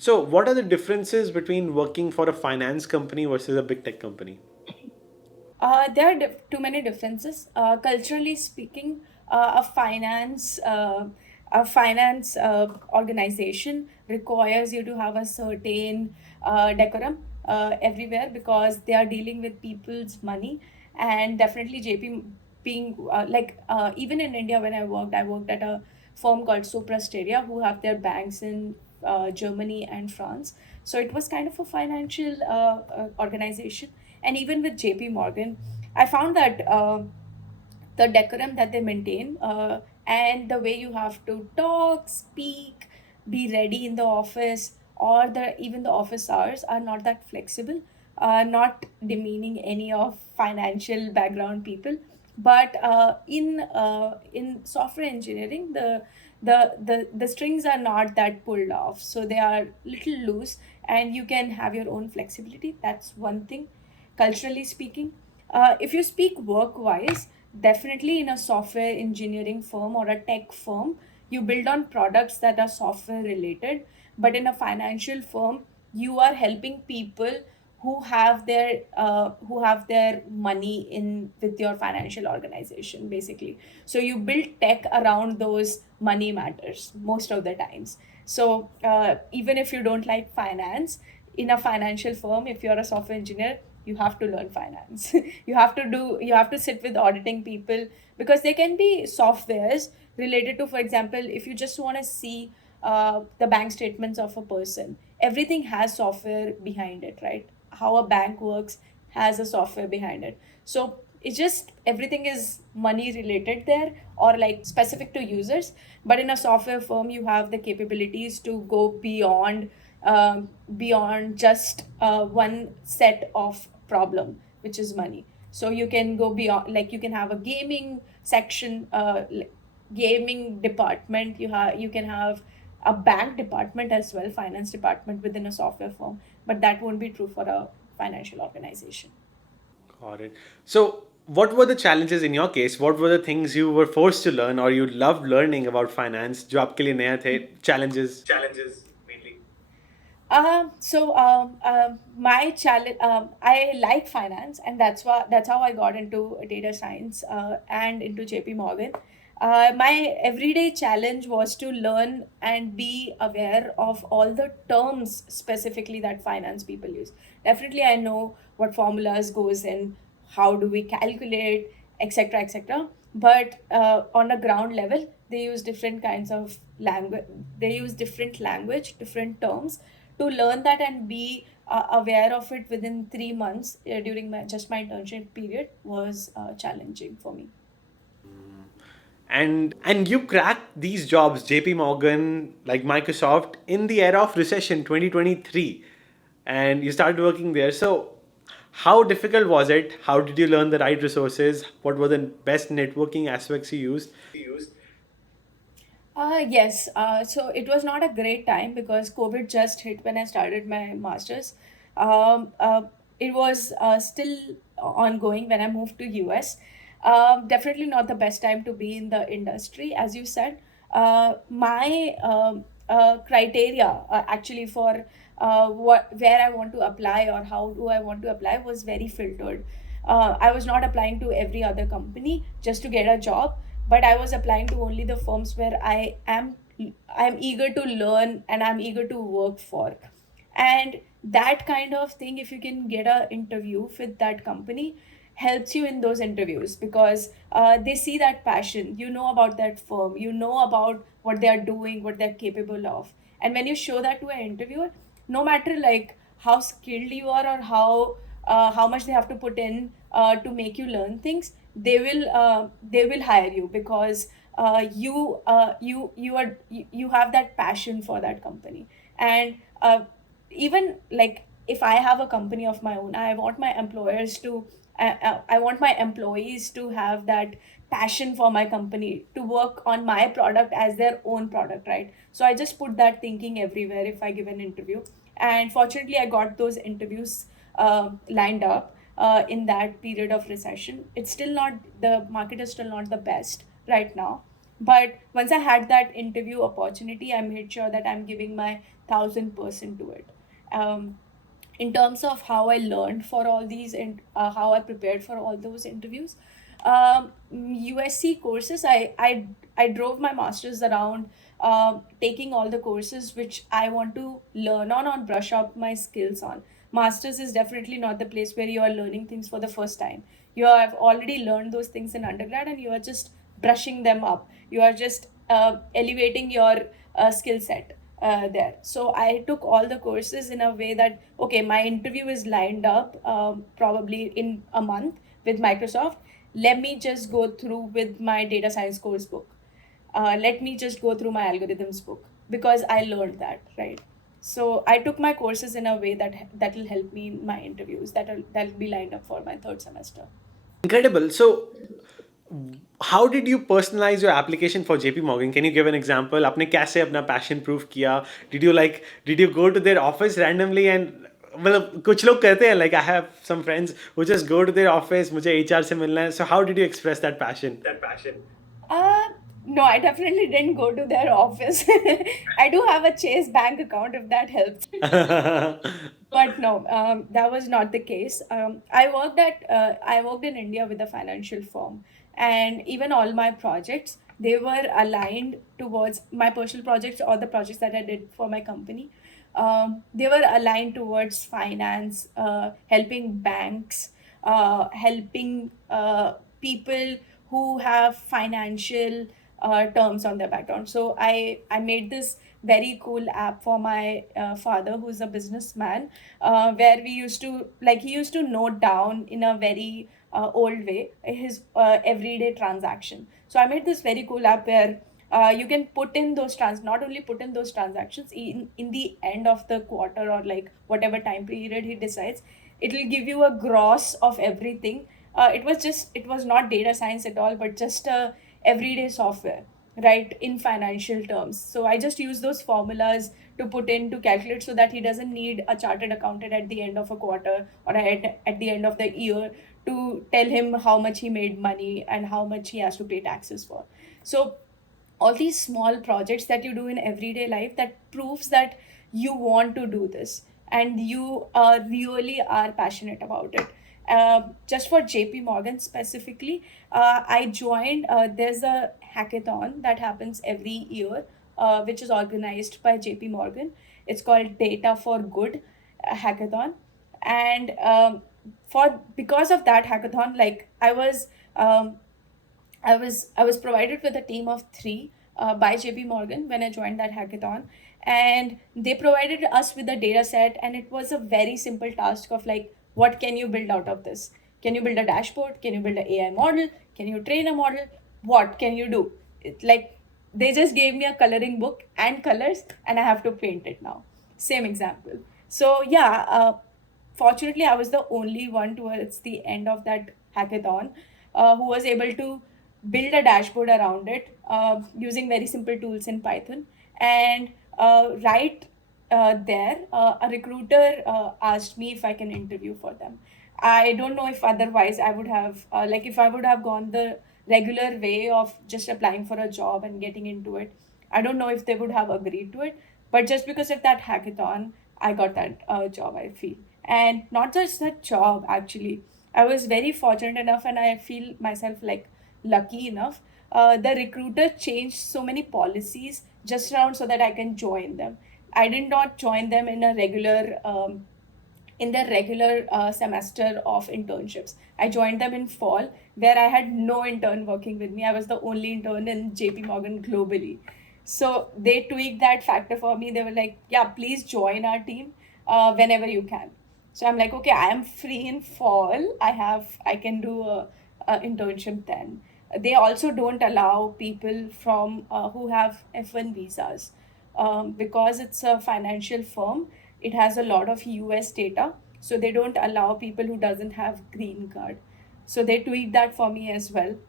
So, what are the differences between working for a finance company versus a big tech company? There are too many differences. Culturally speaking, a finance organization requires you to have a certain decorum everywhere because they are dealing with people's money. And definitely, JP being even in India when I worked at a firm called Soprasteria who have their banks in Germany and France. So it was kind of a financial organization. And even with JP Morgan, I found that the decorum that they maintain and the way you have to talk, speak, be ready in the office, or even the office hours are not that flexible, not demeaning any of financial background people. But in software engineering, the strings are not that pulled off, so they are little loose, and you can have your own flexibility. That's one thing. Culturally speaking, if you speak work wise, definitely in a software engineering firm or a tech firm, you build on products that are software related. But in a financial firm, you are helping people who have their money in with your financial organization basically. So you build tech around those money matters most of the times. So even if you don't like finance, in a financial firm, if you're a software engineer, you have to learn finance. You have to sit with auditing people, because there can be softwares related to, for example, if you just want to see the bank statements of a person, everything has software behind it, right? How a bank works has a software behind it. So it's just everything is money related there, or like specific to users. But in a software firm, you have the capabilities to go beyond just one set of problem, which is money. So you can go beyond, like you can have a gaming section, gaming department. You can have a bank department as well, finance department within a software firm, but that won't be true for a financial organization. Got it. So, what were the challenges in your case? What were the things you were forced to learn or you loved learning about finance? जो आपके लिए नया थे challenges? Challenges mainly. My challenge, I like finance, and that's how I got into data science and into JP Morgan. My everyday challenge was to learn and be aware of all the terms specifically that finance people use. Definitely, I know what formulas goes in, how do we calculate, etc., etc. But on a ground level, they use different kinds of language. They use different language, different terms to learn that and be aware of it within 3 months during my internship period was challenging for me. And you cracked these jobs, JP Morgan, like Microsoft, in the era of recession 2023, and you started working there. So, how difficult was it? How did you learn the right resources? What were the best networking aspects you used? Used. Yes. So it was not a great time because COVID just hit when I started my master's. Um, uh, it was still ongoing when I moved to US. Definitely not the best time to be in the industry, as you said. My criteria actually for where I want to apply or how do I want to apply was very filtered. I was not applying to every other company just to get a job, but I was applying to only the firms where I'm eager to learn and I'm eager to work for. And that kind of thing, if you can get a interview with that company, helps you in those interviews because they see that passion. You know about that firm, you know about what they are doing, what they're capable of. And when you show that to an interviewer, no matter like how skilled you are or how much they have to put in to make you learn things, they will hire you because you have that passion for that company. And even like if I have a company of my own, I want my employees to have that passion for my company, to work on my product as their own product, right? So I just put that thinking everywhere if I give an interview. And fortunately, I got those interviews lined up in that period of recession. It's still not, the market is still not the best right now, but once I had that interview opportunity, I made sure that I'm giving my 1000% to it. Um, in terms of how I learned for all these and how I prepared for all those interviews. USC courses, I drove my masters around, taking all the courses which I want to learn on or brush up my skills on. Masters is definitely not the place where you are learning things for the first time. You have already learned those things in undergrad and you are just brushing them up. You are just elevating your skill set there. So I took all the courses in a way that, okay, my interview is lined up probably in a month with Microsoft. Let me just go through with my data science course book. Let me just go through my algorithms book because I learned that, right? So I took my courses in a way that will help me in my interviews. That'll be lined up for my third semester. Incredible. So, how did you personalize your application for JP Morgan? Can you give an example? आपने कैसे अपना passion proof किया? Did you go to their office randomly and मतलब कुछ लोग करते हैं, like I have some friends who just go to their office, मुझे HR से मिलना है. So how did you express that passion? Uh, no, I definitely didn't go to their office. I do have a Chase bank account if that helps. But no, that was not the case. I worked in India with a financial firm, and even all my projects they were aligned towards my personal projects or the projects that I did for my company. They were aligned towards finance, helping banks, helping people who have financial terms on their background. So I made this very cool app for my father, who's a businessman, where we used to like he used to note down in a very old way his everyday transaction. So I made this very cool app where you can put in those not only put in those transactions in the end of the quarter or like whatever time period he decides, it will give you a gross of everything. It was not data science at all, but just everyday software, right, in financial terms. So I just use those formulas to put in to calculate so that he doesn't need a chartered accountant at the end of a quarter or at the end of the year to tell him how much he made money and how much he has to pay taxes for. So all these small projects that you do in everyday life, that proves that you want to do this and you really are passionate about it. Just for JP Morgan specifically, I joined, there's a hackathon that happens every year, which is organized by JP Morgan. It's called Data for Good hackathon. And for because of that hackathon, like I was provided with a team of three by JP Morgan when I joined that hackathon, and they provided us with a data set, and it was a very simple task of like, what can you build out of this? Can you build a dashboard? Can you build an AI model? Can you train a model? What can you do? Like they just gave me a coloring book and colors, and I have to paint it now. Same example. So yeah, fortunately, I was the only one towards the end of that hackathon who was able to build a dashboard around it using very simple tools in Python. And right there, a recruiter asked me if I can interview for them. I don't know if otherwise I would have, like, if I would have gone the regular way of just applying for a job and getting into it, I don't know if they would have agreed to it. But just because of that hackathon, I got that job, I feel. And not just that job, actually. I was very fortunate enough, and I feel myself like lucky enough. The recruiter changed so many policies just around so that I can join them. I did not join them in their regular semester of internships. I joined them in fall, where I had no intern working with me. I was the only intern in JP Morgan globally. So they tweaked that factor for me. They were like, yeah, please join our team whenever you can. So I'm like, okay, I am free in fall. I can do a internship then. They also don't allow people from who have F1 visas because it's a financial firm. It has a lot of US data, so they don't allow people who doesn't have green card. So they tweaked that for me as well.